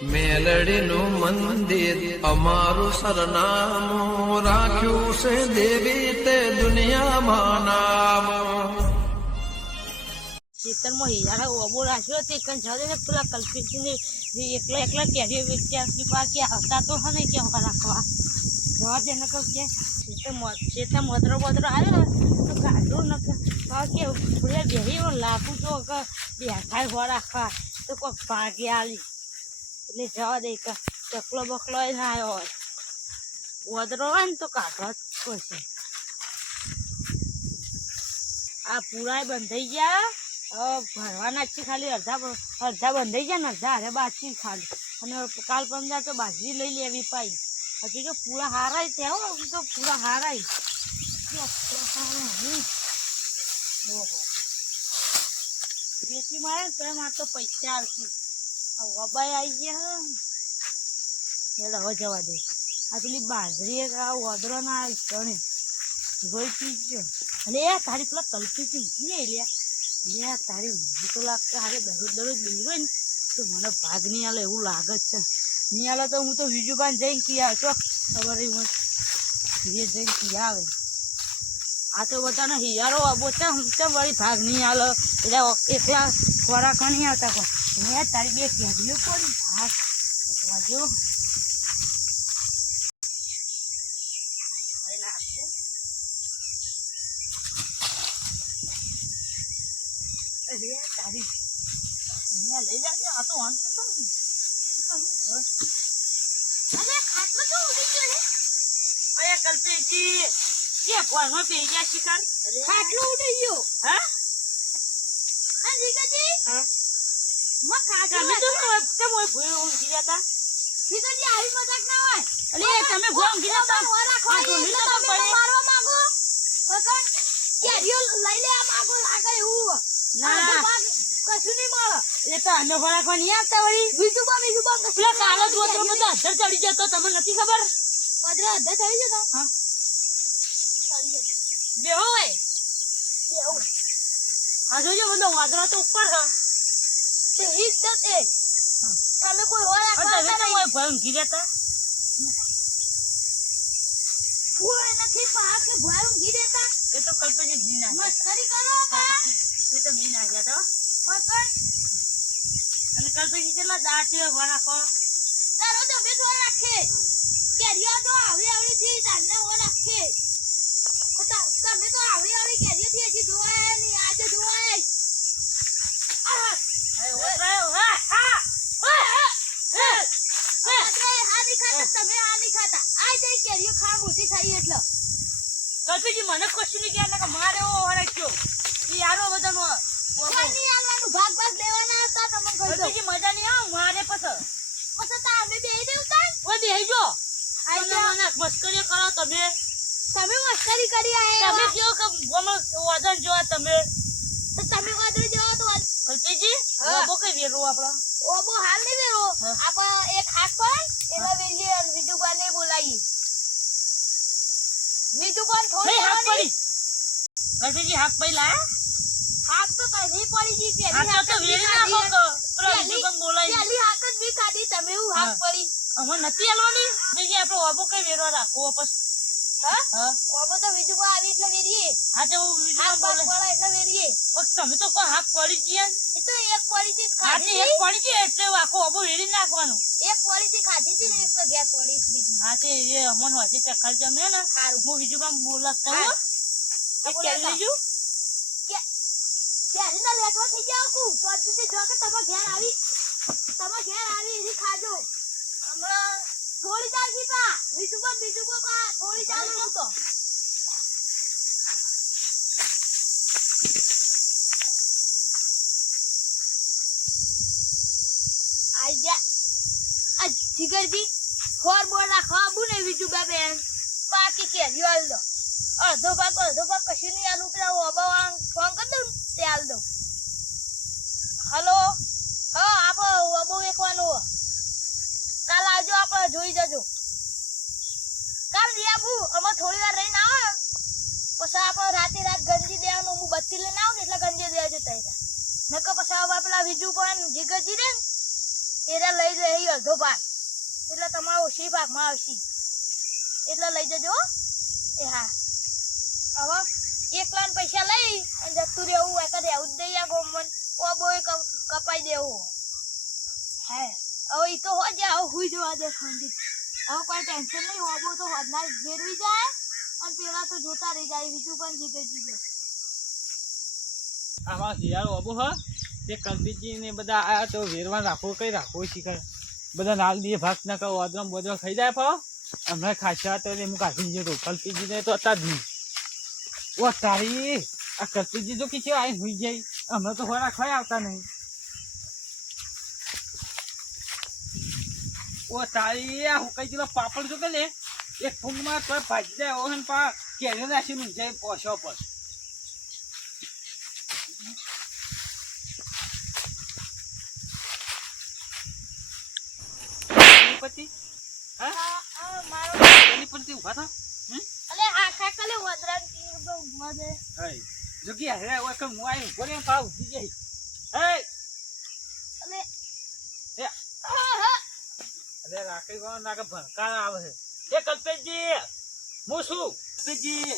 મેલડીનું મંદિર અમારું સરનામું રાખ્યું છે દેવી તે દુનિયામાં નામ. ખેતરમાં હિયારા ઓબો રાખ્યો તે કન જાદે ને પેલા કલ્પિતને એકલા એકલા કેરીઓ વેચ્યા બાકી હતા તો હને કે રાખવા જવા દે ન કહું કે ખેતર મોતરો આવ્યો ને તો ગાડો ન કે થોડી બેહી લાખું તો બેઠાય હો રાખવા તો કોઈ ભાગે આવી એટલે જવા દે કે ચકલો બકલો ના આવ્યો હોય વધરો હોય ને તો કાઢવા જ પડશે. આ પૂરા બંધાઈ ગયા ભરવાના જ છે ખાલી અડધા બંધાઈ ગયા ને અડધા હારે બાકી ખાલી અને કાલ પંદર તો બાજરી લઈ લેવી પાઈ હજુ તો પૂરા હારાય ત્યાં તો પૂરા હારાય ઓહો વેચી મારે તો એમાં તો પૈસા આવશે વબાઈ આવી ગયા એટલે હવે જવા દે આ પેલી બાજરી વધરો ના આવી ગઈ પીજો અને એ તારી પેલા કલ્પી નહીં લ્યા લે તારી તો લાગશે હારે દરરોજ બીજો ને તો મને ભાગ નહીં આલે એવું લાગે જ છે. નહીં આલે તો હું તો બીજું બાન જઈને કી છો ખબર એ જઈને કી આવે આ તો બધાને હિયારો બોચા હું તો વળી ભાગ નહીં આલે એટલે એકલા ખોરાક નહીં આવતા કોઈ મેં તારી બે કેરીઓ પડી ભાગ બતવા જો તારી લઈ જાજે આ તો અંત તો અરે ખાટલો તો ઉડી ગયો હે અરે કલ્પેજી કે કોનો પે ગયા શિકાર ખાટલો ઉડી ગયો હા આ જીગાજી હા માં ખાટલો તમે તો મોય ભૂયો ઊંઘી જતા જીગાજી આવી મજાક ના હોય અરે તમે ભૂયો ઊંઘી જતા આ તો લીધો તો પડે મારવા માંગો વકન કેરીઓ લઈ લે માંગો લાગે એવું ના કશું નહીં મળે એ તો અમે ખોરાક નહીં આપતા વળી બીજું પેલા કાળો દોતરો બધો અધર ચડી જતો તમને નથી ખબર પદરા અધર ચડી જતો હા બેહો હોય બેહો હા જોજો બધો વાદળો તો ઉપર છે તે હિત દત એ તમે કોઈ હોય તમે તો કોઈ ભય ઊંઘી જતા કોઈ નથી પાક કે ભય ઊંઘી દેતા એ તો કલ્પેજી જી ના મસ્કરી કરો કા એ તો મી ના જતો પકડ અને કલ્પેજી કેટલા દાંતીઓ વરાખો તારો તમે તો રાખે કેરીઓ તો આવડી થી તાને ઓ રાખે તમે તો આવડી કેરીઓ થી હજી જોવાય ની આજે જોવાય આ હે ઓરાયો હા હા હા ની ખાતા તમે આ ની ખાતા આ જઈ કેરીઓ ખા મોટી થઈ એટલે કલ્પેજી મને કશું નહીં કે મારે ઓ વરાખ્યો ઈ આરો બધાનો કોની આવાનું ભાગ લેવાના હતા તમે કહી દો બીજી મજા નહીં આવ મારે પછી તો અમે બેહી દેવતા ઓય બેહીજો આઈ મને મસ્કરી કરો તમે મસ્કરી કરી આયા તમે કયો કે ગોમ વજન જોવા તમે તો તમે વજન જોવા તો કલ્પેજી ઓબો કઈ વેરો આપણો ઓબો હાલ નહીં વેરો આપણે એક હાથ પર એનો વેલી બીજું બાને બોલાવી બીજું પણ થોડી હાથ પડી કલ્પેજી હાથ પઈલા હાથ તો કઈ નહીં પડી જી પેલી હાથ તો વેરી ના બોકો પેલી કોણ બોલાઈ પેલી હાથ જ બી કાઢી તમે હું હાથ પડી અમે નથી આલવાની બીજી આપણો ઓબો કઈ વેરવા રાખો વાપસ હા ઓબો તો બીજું આવી એટલે વેરીએ હા તો બીજું બોલે બોલા એટલે વેરીએ તમે તો કોઈ હાથ પડી જીયા એ તો એક પડી થી ખાધી એક પડી જી એટલે આખો ઓબો વેરી નાખવાનું એક પડી થી ખાધી થી ને એક તો ગેર પડી ફ્રી હા તે એ અમન હોતી ચખલ જમે ને સારું હું બીજું કામ બોલાતા હો આ કે લેજો કેરી ના લેટવા થઈ જાવ કુ સોચી જો કે તમે ઘેર આવી એની ખાજો હમણાં થોડી ચાલ દીપા બીજું કા થોડી ચાલ તો આઈ જા આ જીગરજી ખોર બોર રાખવા આબુ ને બીજું બેન પાકી કેરી આલ દો અડધો ભાગ કશું નહીં આલુ પેલા ઓબાવાંગ ફોન કરી દઉં તે આલ દો હલો હા આપ ઓબો એકવાનું કાલ આવજો આપણે જોઈ જજો કાલ આબુ અમે થોડી વાર રહીને આવો પછી આપણે રાતે ગંજી દેવાનું હું બત્તી લઈને આવું ને એટલે ગંજી દેજો તૈયાર નકર પછી હવે પેલા બીજું પણ જીગરજી રે એરા લઈ જઈ અડધો ભાગ એટલે તમારો ઓછી ભાગમાં આવશે એટલે લઈ જજો હો. એ હા હવે એકલાન પૈસા લઈ અને જતું રહેવું હોય તો રહેવું જ દઈએ ગોમન ઓબોય કપાઈ દેવું હે હવે ઈ તો હો જાય હવે હુઈ જવા દે ઠંડી હવે કોઈ ટેન્શન નહીં ઓબો તો હોદના ઘેરવી જાય અને પેલા તો જોતા રહી જાય બીજું પણ જીતે આમાં શિયાળો અબો હ તે કલ્પીજી ને બધા આયા તો વેરવા રાખો કઈ રાખો શીખર બધા નાલ દીએ ભાગ ના કહો અદરમ બધો ખાઈ જાય પાવ હમણાં ખાસા તો હું કાઢી દીધો કલ્પીજી ને તો હતા જ નહીં ઓ તારી આ કલ્પીજી તો કે છે આઈ હોઈ જાય હમણાં તો ખોરાક ખાઈ આવતા નહીં ઓ તારી આ હું કઈ કિલો પાપડ જો કે લે એક ફૂંગમાં તો ભાજી જાય ઓહન પા કેરીઓ નાખીને જાય પોશો પર પતિ હા મારો એની પરથી ઉભા થા અલે આ ખાકલે વદરાન તીર બહુ મદે હઈ જોગી હે ઓય કમ હું આઈ કોને પાવ ઉઠી જઈ હે અલે એ હા અલે રાખી ગો ના કે ભરકાર આવે છે એ કલ્પેજી મુસુ કલ્પેજી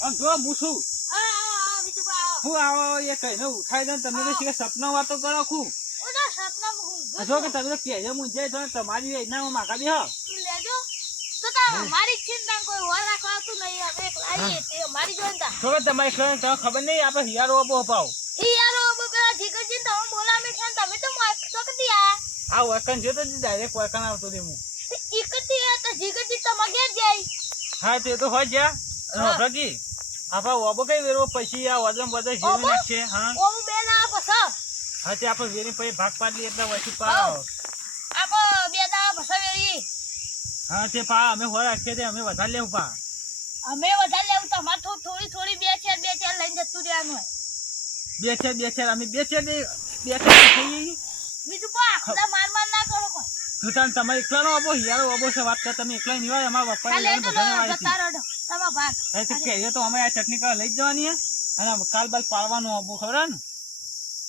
આમ જો મુસુ હા બીજું બા હું આવો એ કઈને ઉઠાઈ દે તમે તો સપના વાતો કરો ખુ ઓના સપના હું જો કે તમે કેજે મુંજે તો તમારી એના માકા બી હા તું લેજો તો તા મારી ચિંતા કોઈ ઓર રાખવાતું નહીં હવે લાઈએ તે મારી જોનતા તો તમારે ખબર નહીં આપણે હિયારો અબો પાવ યારો બો પેલા જીગરજી તમે બોલા મે ખાન તમે તો માર તો કદી આ વકન જો તો ડાયરેક્ટ વકન આવતો દે હું એકતી આ તો જીગરજી તો મગે જાય હા તે તો હોય જા રોકી આપા ઓબો કઈ વેરો પછી આ વદમ બધા જીવ નાખશે હા ઓમ બે ના પસા હા તે આપણે વેરી પછી ભાગ પાડી એટલે વચ્ચે પાવ આપો બે દા પસા વેરી હા તે પા અમે હોર રાખીએ તે અમે વધારે લેવું પા અમે વધારે લેવું તમાર થોડી થોડી બે ચાર લઈને જતું રહેવાનું હોય બે છે અમે બે છે થઈ બીજું પા ખુદા માર ના કરો કોઈ તું તાન તમે એકલાનો અબો હિયારો અબો છે વાત કર તમે એકલા નિવાય અમાર પપ્પા ખાલી તો જતા રહો તમા ભાગ એ તો કે તો અમે આ ચટણી કા લઈ જવાની હે અને કાલ બાલ પાડવાનો અબો ખબર ને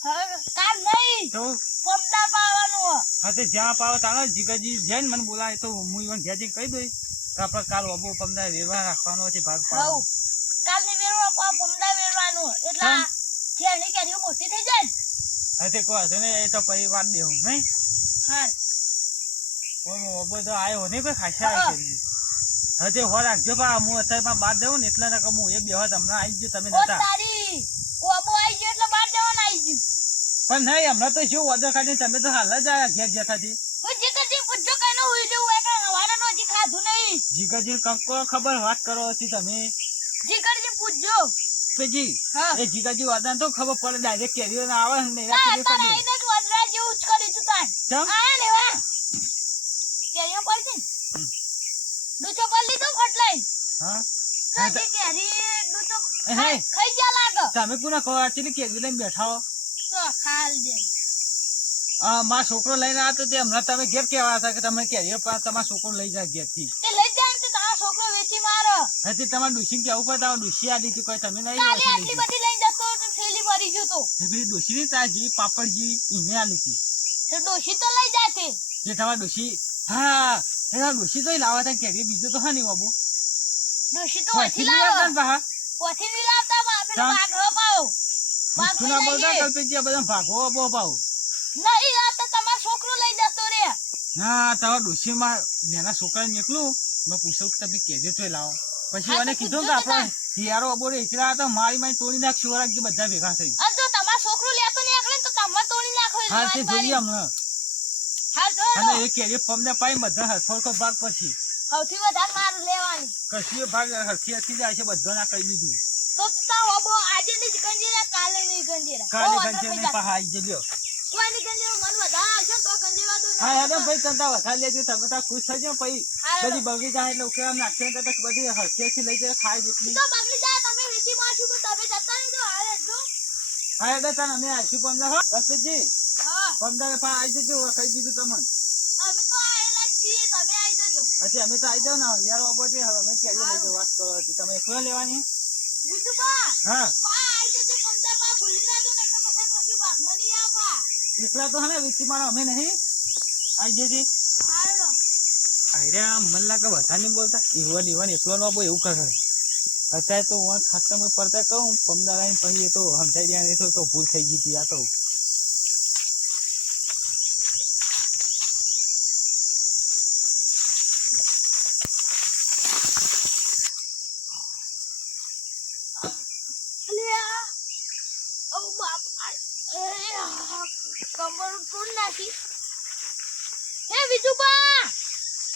હવે કામ નહીં તો પમદા પાવાનું હા તે જ્યાં પાવ તાણે જીગાજી જઈને મને બોલાય તો હું ઈવન ઘેજી કહી દઈ તો આપણે કાલ અબો પમદા વેરવા રાખવાનો છે ભાગ પાડવાનો કાલ ની વેરવા પમદા વેરવાનું એટલે જેની કેરીઓ મોટી થઈ જાય હા તે કહો છે ને એ તો પછી વાત દેવું નહીં હા અબો તો આવ્યો નહીં કોઈ ખાસા કરી હવે તે હો રાખજો પા હું અત્યારે બાદ દઉં ને એટલે ના હું એ બેહત હમણાં આવી ગયો તમે નતા તારી ઓબો આવી ગયો એટલે બાર જવાના આવી ગયું પણ નહીં હમણાં તો શું ઓર્ડર કાઢી તમે તો હાલ જ આવ્યા ઘેર જતાથી જીગરજી પૂછજો કઈ નો હોય જવું એટલે હવાના હજી ખાધું નહીં જીગાજી કંકો ખબર વાત કરો હતી તમે જીગરજી પૂછજો પેજી હા એ જીગાજી વાદા તો ખબર પડે ડાયરેક્ટ કેરીઓ ના આવે ને એના ના પેલી તને કરી એને જ વદરા જેવું જ કરી તું તાન ચમ આ લેવા કેરીઓ પડતી દૂચો પર લીધો ફટલાઈ હા તો જે કેરી દૂચો હે ખાઈ જા લાગે તમે કોના કહો આચલી કેરી લઈને બેઠા હો તો ખાલ દે મારો છોકરો લઈને આવ્યો તે હમણાં તમે ઘેર કેવા હતા કે તમે કેરીઓ પર તમારો છોકરો લઈ જાય ઘેર થી તે લઈ જાય તો તારો છોકરો વેચી મારો હજી તમારે ડુસી કેવું પડે તમારે ડુસી આલી હતી કોઈ તમે નહીં કાલે આટલી બધી લઈ જતો તો થેલી ભરી ગયો તો પેલી ડુસી ની તાજી પાપડજી ઈને આલી હતી તો ડોશી તો લઈ જાતે જે તમારે ડુસી હા એના ડુસી તો લાવવા હતા કેરી બીજું તો હા નહીં બાબુ ડોશી તો ઓછી લાવો બહાર ઓછી ની લાવતા બા પેલો બાઘો પાવ બાઘો જૂના બોલતા લઈ કલ્પેજી બધા ભાગો બહુ ભાવ નહીં આ તો તમારો છોકરો લઈ જતો રે હા તમારા ડોશીમાં નાના છોકરાને નીકળું મેં પૂછ્યું કે તમે કેજો તો લાવો પછી મને કીધું કે આપણે હિયારો અબોરે ઈચરા હતા મારી મારી તોડી નાખશું વરાક બધા ભેગા થઈ અને જો તમારો છોકરો લેતો નીકળે તો તમે તોડી નાખો હા તે જોઈએ હમણાં હા જો અને એ કેરી પમને પાઈ બધા હરખો ભાગ પછી સૌથી વધારે માર લેવાની કશી ભાગ હરખી હરખી જાય છે બધા ના કહી દીધું તો તાવ અબો આજે ની ગંજીરા કાલે ની ગંજીરા કાલે કંચે પહાઈ જજો કોઈની ગંજીરા મન વધારે આવશે તો ગંજીરા દો હા યાર ભાઈ તંતા વધારે લેજો તમે તા ખુશ થઈ જાવ પછી બધી બગડી જાય એટલે ઉકેલ નાખશે તો બધી હરખી લઈ જાય ખાઈ જેટલી તો બગડી જાય તમે વેચી મારશું તો તમે જતા નહીં તો હાલે જો હા યાર તને અમે આશી પંદર હો કલ્પેજી હા પંદર પા આવી જજો કહી દીધું તમને અમે તો આયેલા છીએ તમે આવી જજો અચ્છા અમે તો આવી જાવ ને યાર બાબતે અમે કેરી લઈ જાવ વાત કરો હતી તમે એકલા લેવાની બીજું બા હા આવી જજો પંદર પા ભૂલી ના દો ને તો પછી ભાગમાં નહીં આપા એકલા તો હે ને વીટી મારો અમે નહીં આઈ જજે હાલો આઈડિયા મન લાગે બધા નહીં બોલતા ઈવન એકલો નો બોલ એવું કરે અત્યારે તો હું ખાતર માં પડતા કહું પમદાર આવીને પછી એ તો સમજાઈ ગયા નહીં તો ભૂલ થઈ ગઈ હતી આ તો અલ્યા ઓ બાપ કમર તોડ નાખી એ વિજુબા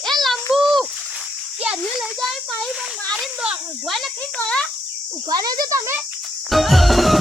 એ લંબુ કેરીઓ લઈ જાય પાઈ પણ મારીને દો ઉભા નથી દોયા ઉભા રહેજો તમે